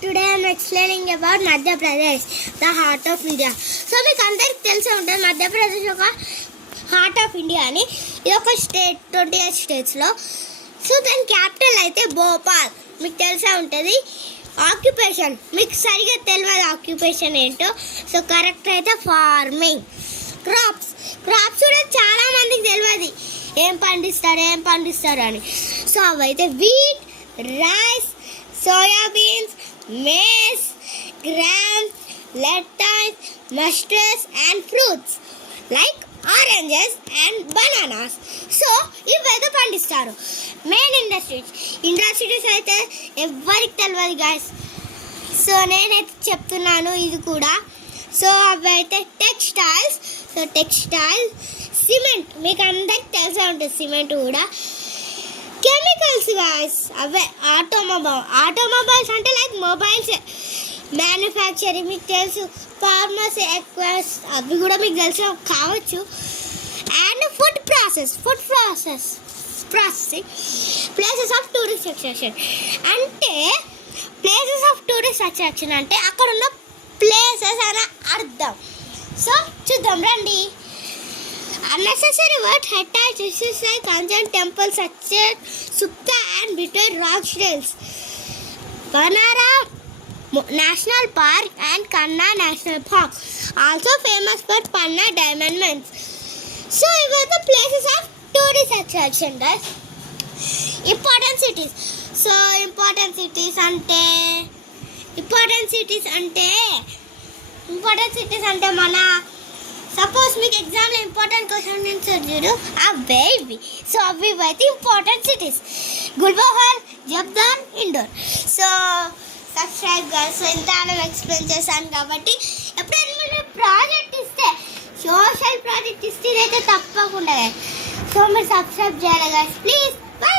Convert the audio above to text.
today I am explaining about Madhya Pradesh, the heart of India. So మీకు అందరికి తెలిసే ఉంటుంది మధ్యప్రదేశ్ ఒక హార్ట్ ఆఫ్ ఇండియా అని. ఇది ఒక స్టేట్ 28 స్టేట్స్లో. సో దాని క్యాపిటల్ అయితే భోపాల్. మీకు తెలిసే ఉంటుంది. ఆక్యుపేషన్ మీకు సరిగా తెలియదు ఆక్యుపేషన్ ఏంటో. సో కరెక్ట్ అయితే ఫార్మింగ్. క్రాప్స్ కూడా చాలా మందికి తెలియదు ఏం పండిస్తారు అని. సో అవైతే wheat, rice, soybeans, maize, grams, lettuce, mushrooms and fruits like oranges and bananas. So ఇవైతే పండిస్తారు. మెయిన్ ఇండస్ట్రీస్ అయితే ఎవరికి తెలియదు గైస్. సో నేనైతే చెప్తున్నాను ఇది కూడా. సో అవి అయితే టెక్స్టైల్స్. సిమెంట్ మీకు అందరికి తెలిసే ఉంటుంది. సిమెంట్ కూడా కెమికల్స్ గాయస్. అవే ఆటోమొబైల్స్ అంటే లైక్ మొబైల్స్ మ్యానుఫ్యాక్చరింగ్ మీకు తెలుసు. ఫార్మసీ ఎక్వైర్స్ అవి కూడా మీకు తెలిసి కావచ్చు. And food processing places of tourist attraction అంటే అంటే అక్కడ ఉన్న ప్లేసెస్ అని అర్థం. సో చూద్దాం రండి. Unnecessary word heritage like ancient temples such as Supta and Bitter rock shells. Banara National Park and Kanna National Park also famous for Panna diamond mines. So these are the places of tourist attraction, guys. Important cities. So important cities ante mana suppose మీకు ఎగ్జామ్లో important question చూడు అవే ఇవి. So అవి అయితే important cities. Gulbahar, Jabdan, Indore. So subscribe గారు. So ఇంత explain చేశాను కాబట్టి ఎప్పుడైనా మీరు ప్రాజెక్ట్ ఇస్తే సోషల్ ప్రాజెక్ట్ ఇస్తే ఇదైతే తప్పకుండా. సో మీరు సబ్స్క్రైబ్ చేయాలి గాయస్ ప్లీజ్. బై.